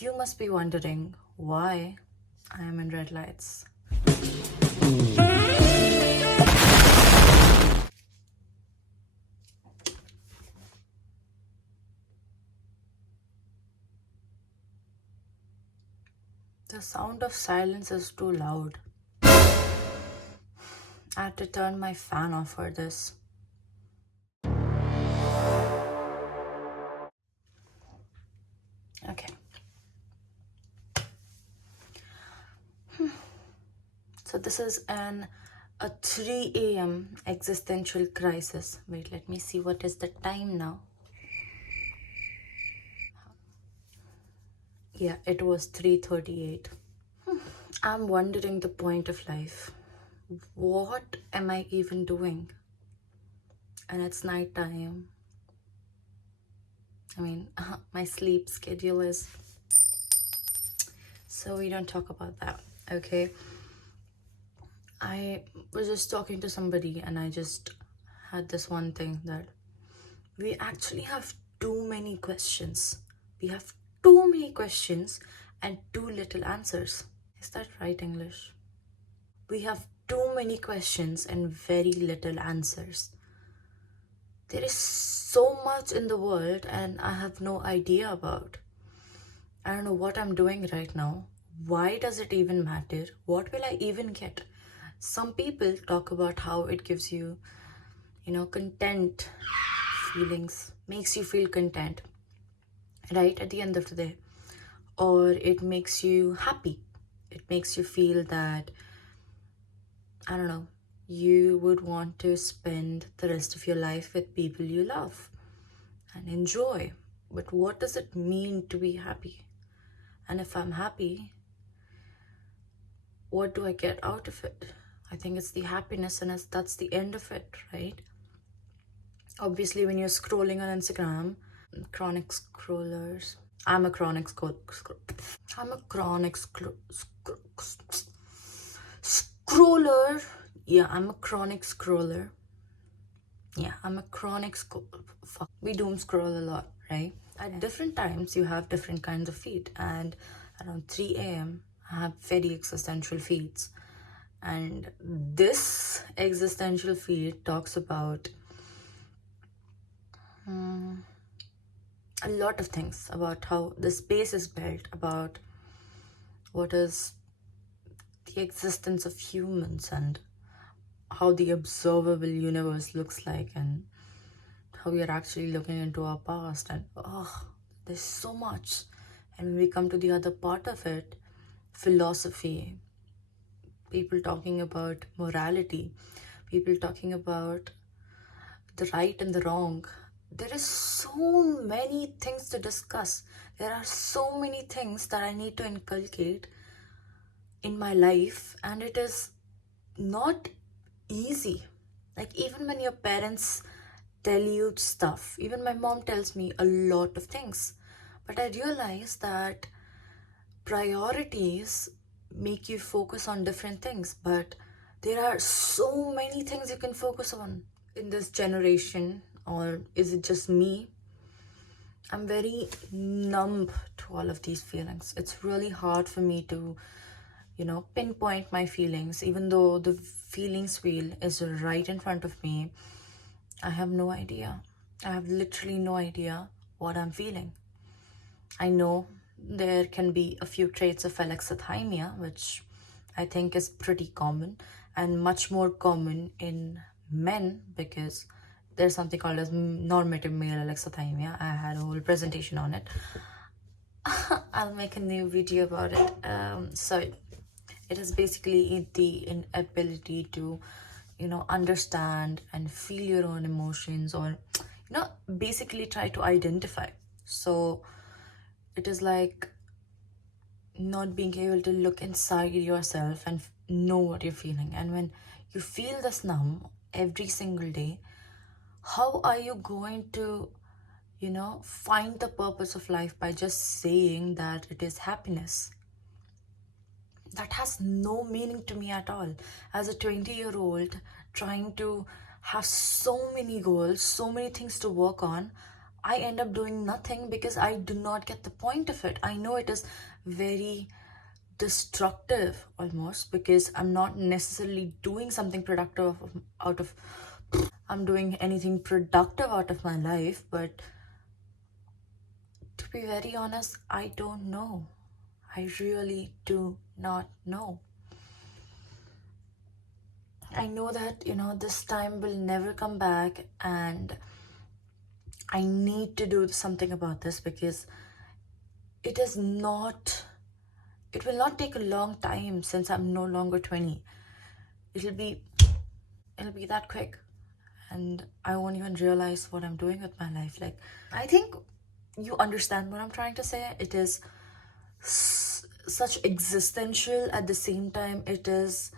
You must be wondering why I am in red lights. The sound of silence is too loud. I had to turn my fan off for this. Okay. So this is a 3 a.m. existential crisis. Wait, let me see what is the time now. Yeah, it was 3:38. I'm wondering the point of life. What am I even doing? And it's night time. I mean, my sleep schedule is... So we don't talk about that, okay? I was just talking to somebody and I just had this one thing that we actually have too many questions. We have too many questions and too little answers. Is that right, English? We have too many questions and very little answers. There is so much in the world and I have no idea about. I don't know what I'm doing right now. Why does it even matter? What will I even get? Some people talk about how it gives you, content feelings, makes you feel content, right, at the end of the day. Or it makes you happy. It makes you feel that, I don't know, you would want to spend the rest of your life with people you love and enjoy. But what does it mean to be happy? And if I'm happy, what do I get out of it? I think it's the happiness, and that's the end of it, right? Obviously, when you're scrolling on Instagram, chronic scrollers. I'm a chronic scroller. Yeah, I'm a chronic scroller. Yeah, I'm a chronic fuck. We doom scroll a lot, right? At different times, you have different kinds of feed, and around 3 a.m., I have very existential feeds. And this existential feed talks about a lot of things, about how the space is built, about what is the existence of humans and how the observable universe looks like, and how we are actually looking into our past. And there's so much. And when we come to the other part of it, philosophy, people talking about morality, people talking about the right and the wrong. There is so many things to discuss. There are so many things that I need to inculcate in my life, and it is not easy. Like, even when your parents tell you stuff, even my mom tells me a lot of things, but I realize that priorities make you focus on different things, but there are so many things you can focus on in this generation. Or is it just me? I'm very numb to all of these feelings. It's really hard for me to, pinpoint my feelings. Even though the feelings wheel is right in front of me, I have no idea. I have literally no idea what I'm feeling. I know there can be a few traits of alexithymia, which I think is pretty common and much more common in men, because there's something called as normative male alexithymia. I had a whole presentation on it. I'll make a new video about it. So it is basically the inability to, understand and feel your own emotions, or, basically try to identify. So it is like not being able to look inside yourself and know what you're feeling. And when you feel this numb every single day, how are you going to, find the purpose of life by just saying that it is happiness? That has no meaning to me at all. As a 20-year-old trying to have so many goals, so many things to work on, I end up doing nothing because I do not get the point of it. I know it is very destructive almost, because I'm not necessarily doing something productive out of I'm doing anything productive out of my life, but to be very honest, I don't know. I really do not know. I know that, this time will never come back, and I need to do something about this, because it is not, it will not take a long time since I'm no longer 20. It'll be, it'll be that quick, and I won't even realize what I'm doing with my life. Like, I think you understand what I'm trying to say. It is such existential. At the same time, it is,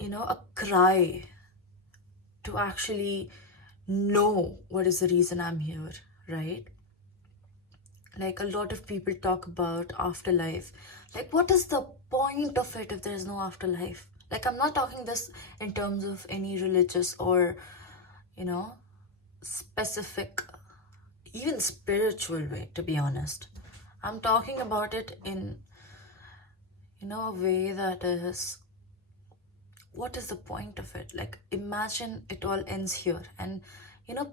a cry to actually know what is the reason I'm here, right? Like, a lot of people talk about afterlife. Like, what is the point of it if there's no afterlife? Like, I'm not talking this in terms of any religious or, you know, specific, even spiritual way, to be honest. I'm talking about it in, a way that is, what is the point of it? Like, imagine it all ends here. And, a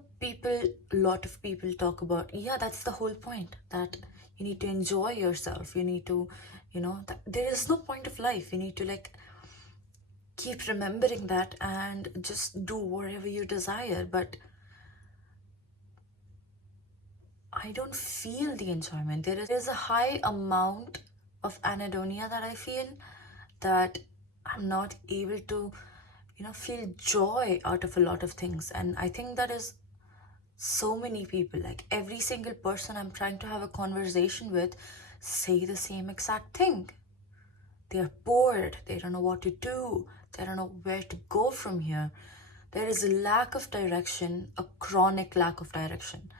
lot of people talk about, yeah, that's the whole point, that you need to enjoy yourself. You need to, there is no point of life. You need to, like, keep remembering that and just do whatever you desire. But I don't feel the enjoyment. There is a high amount of anhedonia that I feel, that I'm not able to, feel joy out of a lot of things. And I think that is so many people, like every single person I'm trying to have a conversation with, say the same exact thing. They're bored, they don't know what to do, they don't know where to go from here. There is a lack of direction, a chronic lack of direction.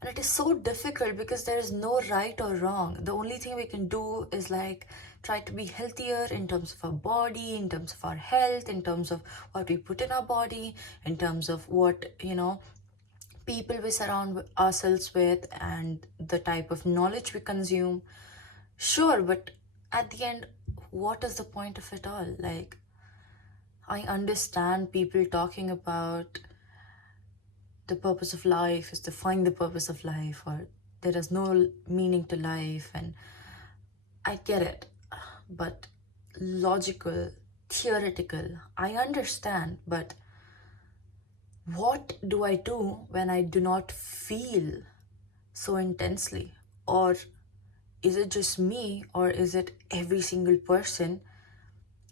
And it is so difficult because there is no right or wrong. The only thing we can do is, like, try to be healthier in terms of our body, in terms of our health, in terms of what we put in our body, in terms of what, people we surround ourselves with, and the type of knowledge we consume. Sure, but at the end, what is the point of it all? Like, I understand people talking about the purpose of life is to find the purpose of life, or there is no meaning to life, and I get it. But logical, theoretical, I understand, but what do I do when I do not feel so intensely? Or is it just me, or is it every single person,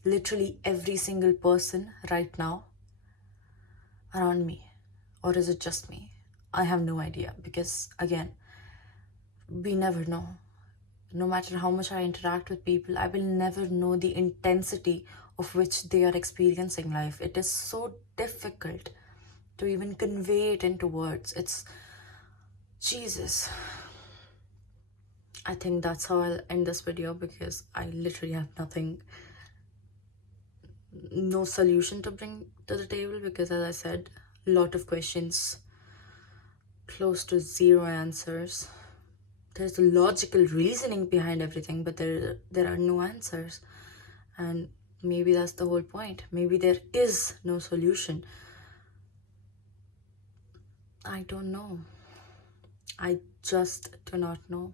literally every single person right now around me? Or is it just me? I have no idea, because again, we never know. No matter how much I interact with people, I will never know the intensity of which they are experiencing life. It is so difficult to even convey it into words. It's Jesus. I think that's how I'll end this video, because I literally have no solution to bring to the table, because as I said, a lot of questions, close to zero answers. There's a logical reasoning behind everything, but there are no answers. And maybe that's the whole point. Maybe there is no solution. I don't know. I just do not know.